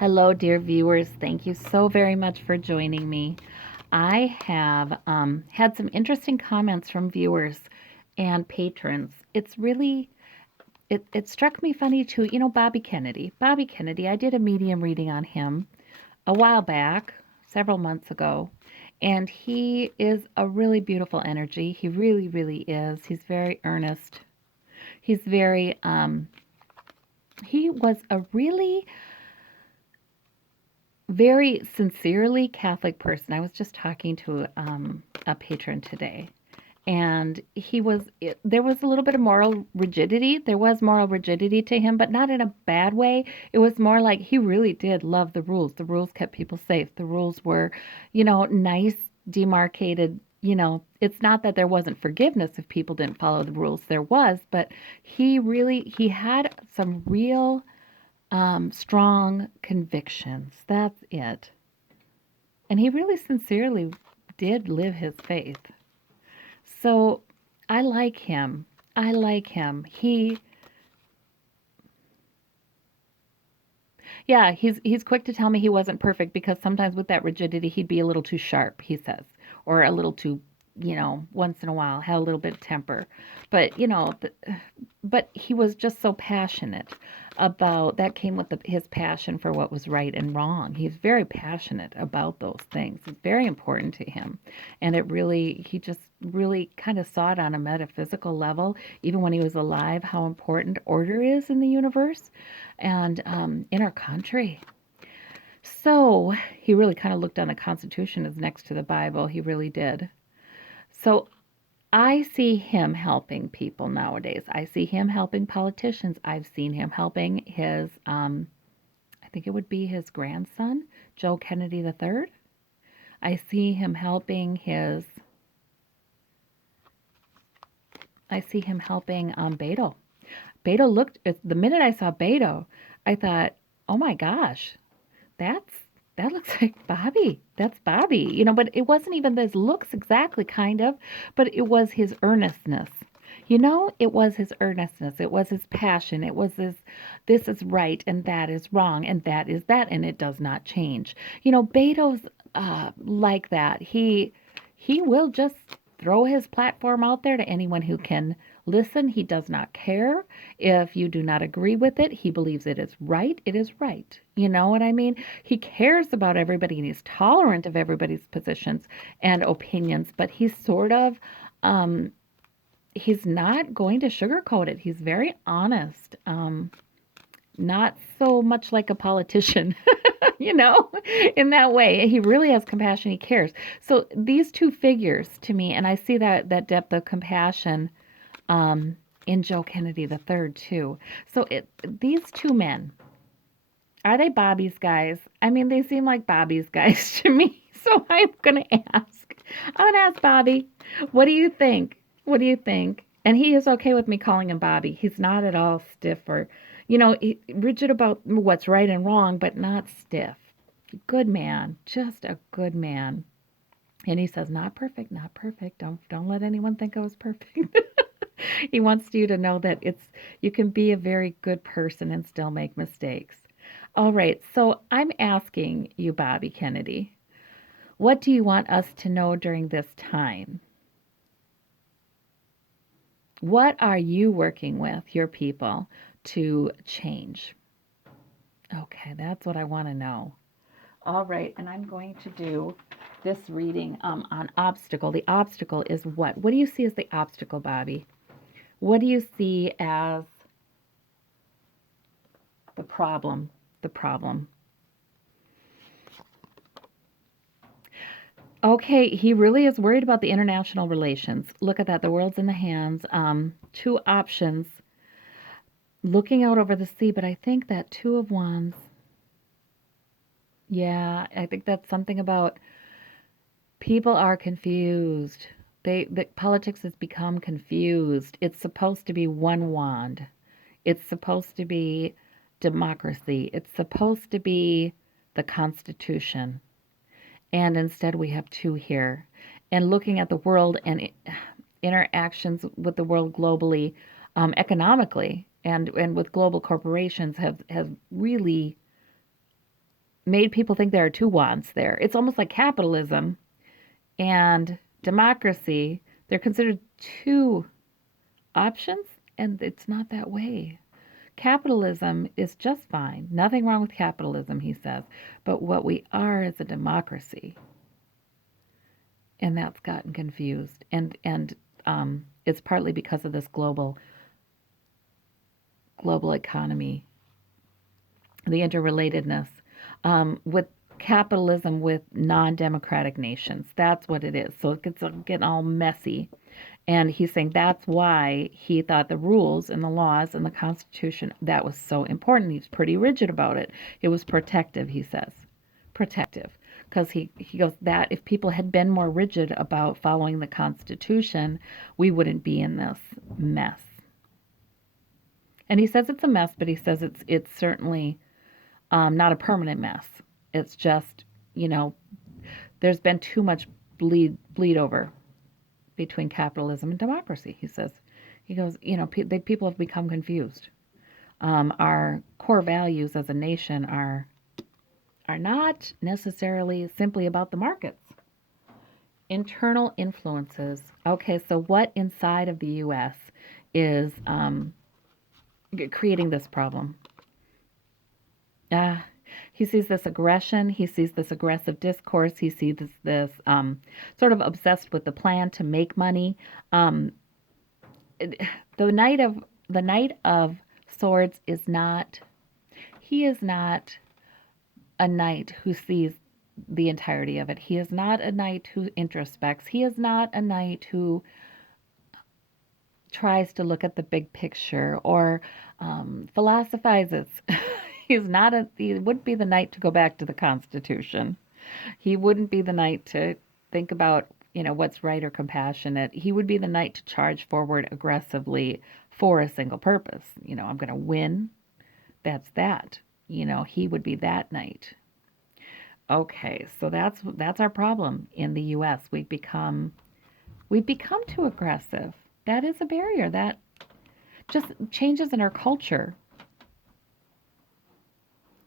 Hello, dear viewers. Thank you so very much for joining me. I have had some interesting comments from viewers and patrons. It struck me funny too. Bobby Kennedy. Bobby Kennedy, I did a medium reading on him a while back, several months ago, and he is a really beautiful energy. He really, really is. He's very earnest. He's he was a really very sincerely Catholic person. I was just talking to a patron today, and there was a little bit of moral rigidity. There was moral rigidity to him, but not in a bad way. It was more like he really did love the rules. The rules kept people safe. The rules were, nice, demarcated. It's not that there wasn't forgiveness if people didn't follow the rules. There was, but he had some real strong convictions. That's it. And he really sincerely did live his faith. So I like him. I like him. Yeah, he's quick to tell me he wasn't perfect because sometimes with that rigidity he'd be a little too sharp, he says, or a little too, once in a while had a little bit of temper. But, but he was just so passionate about that came with his passion for what was right and wrong. He's very passionate about those things. It's very important to him. And he just really kind of saw it on a metaphysical level, even when he was alive, how important order is in the universe and in our country. So he really kind of looked on the Constitution as next to the Bible. He really did. So I see him helping people nowadays. I see him helping politicians. I've seen him helping I think it would be his grandson, Joe Kennedy III. I see him helping I see him helping Beto. Beto the minute I saw Beto, I thought, oh my gosh, that's that looks like Bobby. That's Bobby. But it wasn't even his looks exactly, kind of, but it was his earnestness. It was his earnestness. It was his passion. It was this is right and that is wrong and that is that and it does not change. Beto's like that. He will just throw his platform out there to anyone who can listen. He does not care if you do not agree with it. He believes it is right. It is right. You know what I mean? He cares about everybody and he's tolerant of everybody's positions and opinions, but um, he's not going to sugarcoat it. He's very honest. Not so much like a politician, you know, in that way. He really has compassion. He cares. So these two figures to me, and I see that depth of compassion in Joe Kennedy III too. So these two men, are they Bobby's guys? I mean, they seem like Bobby's guys to me. So I'm gonna ask Bobby, what do you think? What do you think? And he is okay with me calling him Bobby. He's not at all stiff or, rigid about what's right and wrong, but not stiff. Good man, just a good man. And he says, not perfect, not perfect. Don't let anyone think I was perfect. He wants you to know that you can be a very good person and still make mistakes. All right, so I'm asking you, Bobby Kennedy, what do you want us to know during this time? What are you working with your people to change? Okay, that's what I want to know. All right, and I'm going to do this reading on obstacle. The obstacle is what? What do you see as the obstacle, Bobby? What do you see as the problem? The problem. Okay, he really is worried about the international relations. Look at that. The world's in the hands. Two options. Looking out over the sea, but I think that Two of Wands. Yeah, I think that's something about people are confused. The politics has become confused. It's supposed to be one wand. It's supposed to be democracy. It's supposed to be the Constitution. And instead we have two here. And looking at the world and interactions with the world globally, economically, and with global corporations have really made people think there are two wants there. It's almost like capitalism and democracy. They're considered two options, and it's not that way. Capitalism is just fine. Nothing wrong with capitalism, he says. But what we are is a democracy, and that's gotten confused. And it's partly because of this global economy, the interrelatedness with capitalism with non-democratic nations. That's what it is. So it gets getting all messy. And he's saying that's why he thought the rules and the laws and the Constitution, that was so important. He's pretty rigid about it. It was protective, he says. Protective. Because he goes, that if people had been more rigid about following the Constitution, we wouldn't be in this mess. And he says it's a mess, but he says it's certainly not a permanent mess. It's just, there's been too much bleed over between capitalism and democracy, he says. He goes, people have become confused. Our core values as a nation are not necessarily simply about the markets. Internal influences. Okay, so what inside of the U.S. is creating this problem? He sees this aggression. He sees this aggressive discourse. He sees this sort of obsessed with the plan to make money. Um, the Knight of Swords is not. He is not a knight who sees the entirety of it. He is not a knight who introspects. He is not a knight who tries to look at the big picture or philosophizes. He wouldn't be the knight to go back to the Constitution. He wouldn't be the knight to think about, what's right or compassionate. He would be the knight to charge forward aggressively for a single purpose. I'm going to win. That's that. He would be that knight. Okay, so that's our problem in the US. We've become too aggressive. That is a barrier. That just changes in our culture.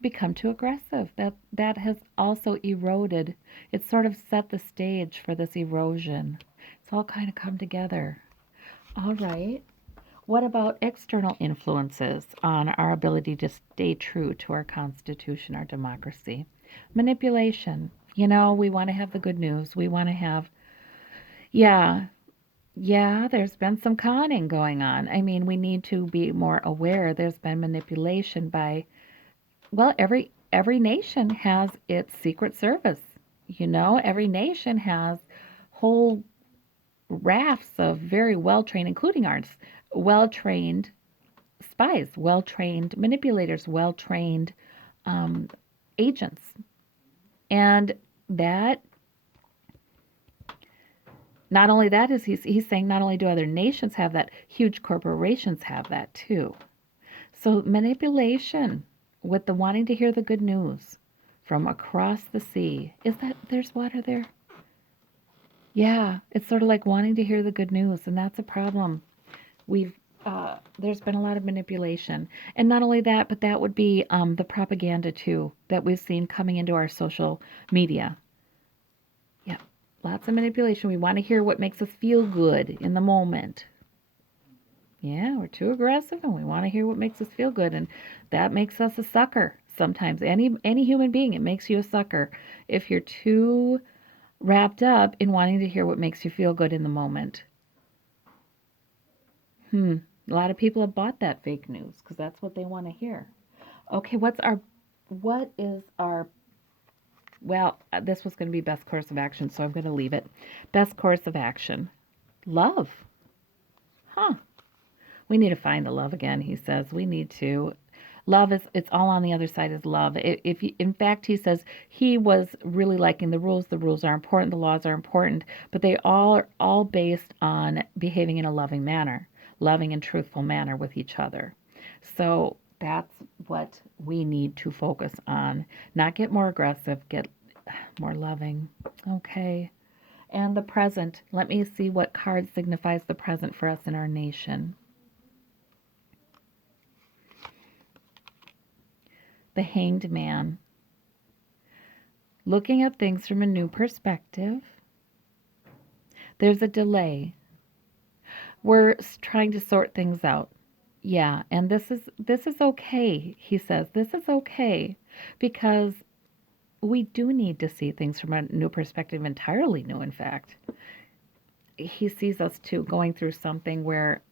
Become too aggressive. That has also eroded. It's sort of set the stage for this erosion. It's all kind of come together. All right. What about external influences on our ability to stay true to our Constitution, our democracy? Manipulation. We want to have the good news. We want to have, yeah, there's been some conning going on. I mean, we need to be more aware. There's been manipulation by, well, every nation has its secret service. Every nation has whole rafts of very well trained, including ours, well trained spies, well trained manipulators, well trained agents. And that, not only that, is he's saying not only do other nations have that, huge corporations have that too. So manipulation with the wanting to hear the good news from across the sea. Is that there's water there? Yeah, it's sort of like wanting to hear the good news, and that's a problem. We've there's been a lot of manipulation, and not only that, but that would be the propaganda too that we've seen coming into our social media. Yeah, lots of manipulation. We want to hear what makes us feel good in the moment. Yeah, we're too aggressive, and we want to hear what makes us feel good, and that makes us a sucker. Sometimes any human being, it makes you a sucker if you're too wrapped up in wanting to hear what makes you feel good in the moment. A lot of people have bought that fake news because that's what they want to hear. Okay, what is our, well, this was going to be best course of action, so I'm going to leave it. Best course of action. Love. Huh. We need to find the love again, he says. We need to. Love is, it's all on the other side is love. In fact, he says he was really liking the rules. The rules are important, the laws are important, but they are all based on behaving in a loving manner, loving and truthful manner with each other. So that's what we need to focus on. Not get more aggressive, get more loving. Okay. And the present. Let me see what card signifies the present for us in our nation. The Hanged Man. looking at things from a new perspective. There's a delay. We're trying to sort things out. Yeah, and this is okay. He says this is okay because we do need to see things from a new perspective, entirely new, in fact. He sees us too going through something where,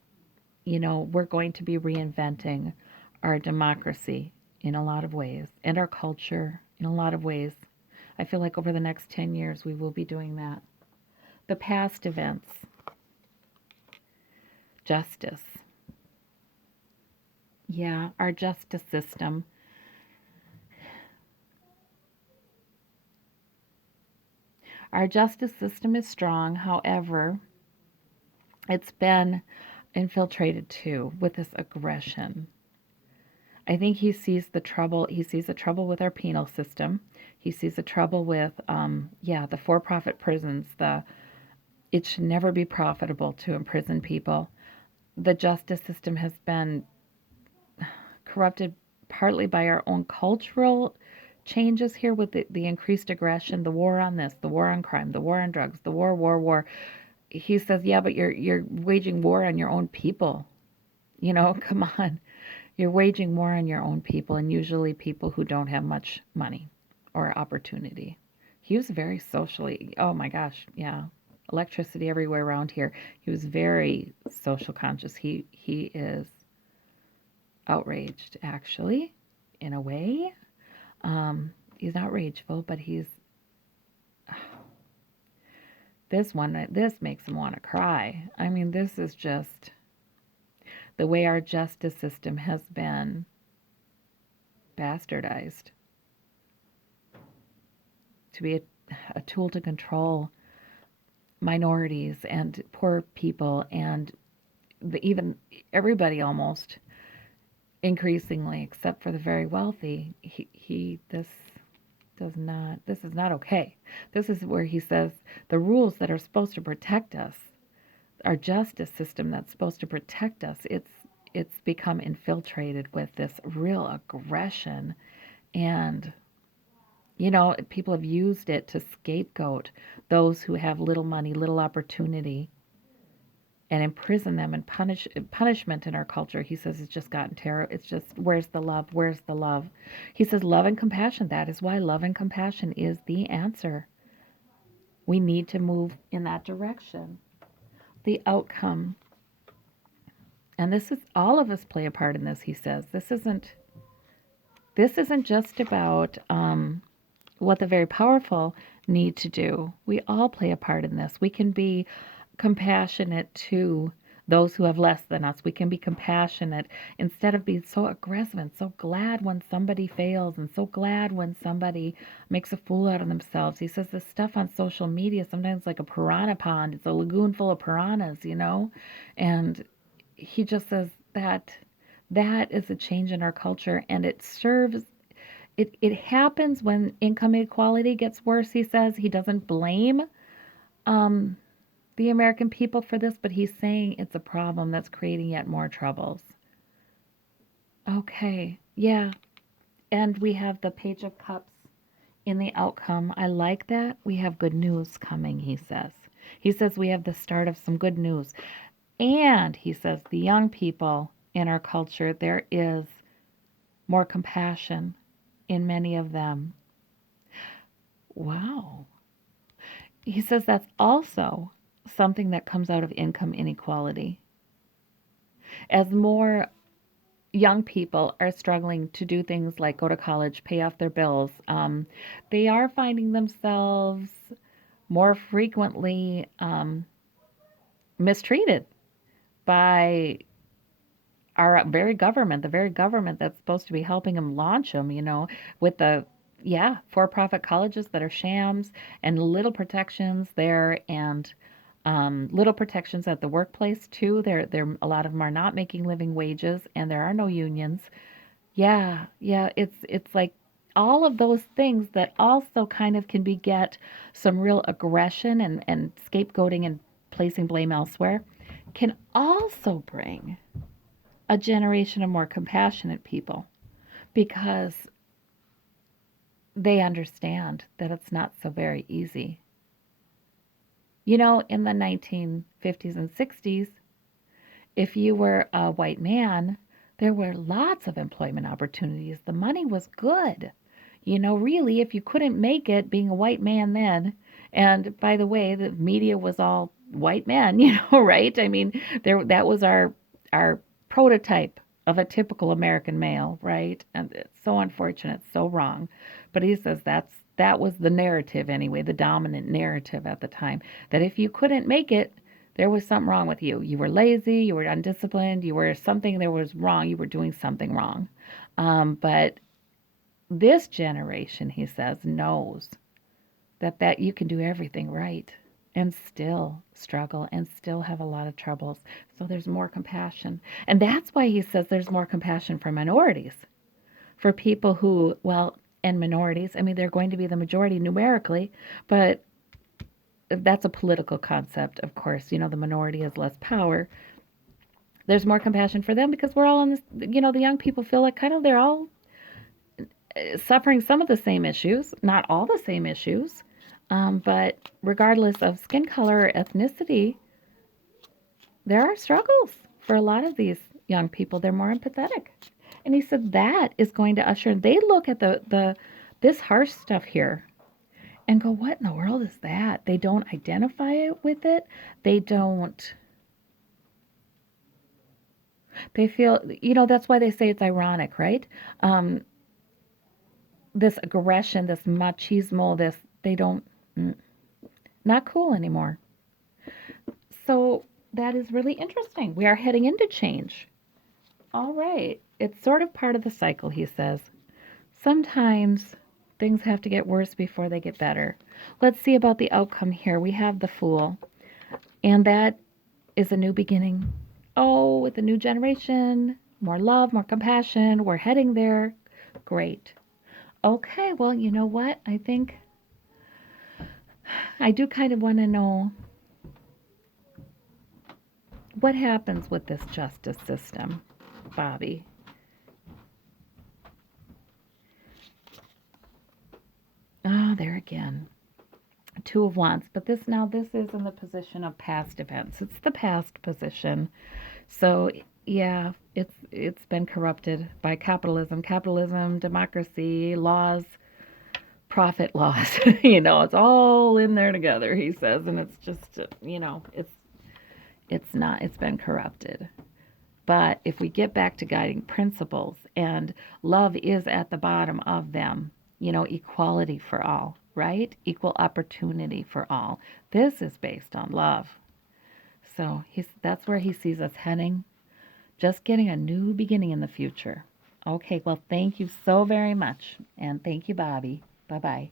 we're going to be reinventing our democracy in a lot of ways and our culture in a lot of ways. I feel like over the next 10 years we will be doing that. The past events, justice. Yeah, our justice system. Our justice system is strong. However, it's been infiltrated too with this aggression. I think he sees the trouble. He sees the trouble with our penal system. He sees the trouble with, the for-profit prisons. It should never be profitable to imprison people. The justice system has been corrupted partly by our own cultural changes here with the increased aggression, the war on this, the war on crime, the war on drugs, the war. He says, yeah, but you're waging war on your own people. Come on. You're waging war on your own people, and usually people who don't have much money or opportunity. He was very socially, oh my gosh, yeah. Electricity everywhere around here. He was very social conscious. He is outraged, actually, in a way. He's not rageful, but this makes him want to cry. I mean, this is just the way our justice system has been bastardized to be a tool to control minorities and poor people and even everybody almost, increasingly, except for the very wealthy. This is not okay. This is where he says the rules that are supposed to protect us, our justice system that's supposed to protect us, it's become infiltrated with this real aggression. And people have used it to scapegoat those who have little money, little opportunity, and imprison them, and punishment in our culture. He says it's just gotten terrible. It's just, where's the love? Where's the love? He says love and compassion. That is why love and compassion is the answer. We need to move in that direction. The outcome. And this is, all of us play a part in this, he says. This isn't just about what the very powerful need to do. We all play a part in this. We can be compassionate to those who have less than us. We can be compassionate instead of being so aggressive and so glad when somebody fails and so glad when somebody makes a fool out of themselves. He says this stuff on social media sometimes like a piranha pond. It's a lagoon full of piranhas, and he just says that is a change in our culture, and it happens when income inequality gets worse. He says he doesn't blame um, the American people for this, but he's saying it's a problem that's creating yet more troubles. Okay, yeah. And we have the Page of Cups in the outcome. I like that. We have good news coming, he says. He says we have the start of some good news. And he says the young people in our culture, there is more compassion in many of them. Wow. He says that's also something that comes out of income inequality. As more young people are struggling to do things like go to college, pay off their bills, they are finding themselves more frequently mistreated by our very government, the very government that's supposed to be helping them launch them, with the, yeah, for-profit colleges that are shams and little protections there, and little protections at the workplace too. There a lot of them are not making living wages, and there are no unions. Yeah, it's like all of those things that also kind of can beget some real aggression and scapegoating and placing blame elsewhere, can also bring a generation of more compassionate people, because they understand that it's not so very easy. You know, in the 1950s and 60s, if you were a white man, there were lots of employment opportunities. The money was good. You know, really, if you couldn't make it being a white man then, and by the way, the media was all white men, you know, right? I mean, there that was our prototype of a typical American male, right? And it's so unfortunate, so wrong. But he says that was the narrative anyway, the dominant narrative at the time, that if you couldn't make it, there was something wrong with you. You were lazy, you were undisciplined, you were something there was wrong, you were doing something wrong. But this generation, he says, knows that you can do everything right and still struggle and still have a lot of troubles. So there's more compassion. And that's why he says there's more compassion for minorities, for people who, well, and minorities, I mean, they're going to be the majority numerically, but that's a political concept, of course. You know, the minority has less power. There's more compassion for them because we're all on this, you know, the young people feel like kind of they're all suffering some of the same issues, not all the same issues, but regardless of skin color or ethnicity, there are struggles for a lot of these young people. They're more empathetic. And he said that is going to usher, they look at the this harsh stuff here and go, what in the world is that? They don't identify with it. They don't, they feel, you know, that's why they say it's ironic, right? Um, this aggression, this machismo, this, they don't, mm, not cool anymore. So that is really interesting. We are heading into change. All right. It's sort of part of the cycle, he says. Sometimes things have to get worse before they get better. Let's see about the outcome here. We have the Fool, and that is a new beginning. Oh, with a new generation, more love, more compassion. We're heading there. Great. Okay, well, you know what? I think I do kind of want to know what happens with this justice system, Bobby. Ah, there again. Two of Wands. But this is in the position of past events. It's the past position. So yeah, it's been corrupted by capitalism. Capitalism, democracy, laws, profit laws. You know, it's all in there together, he says, and it's just you know, it's not, it's been corrupted. But if we get back to guiding principles, and love is at the bottom of them, you know, equality for all, right? Equal opportunity for all. This is based on love. So that's where he sees us heading, just getting a new beginning in the future. Okay, well, thank you so very much. And thank you, Bobby. Bye bye.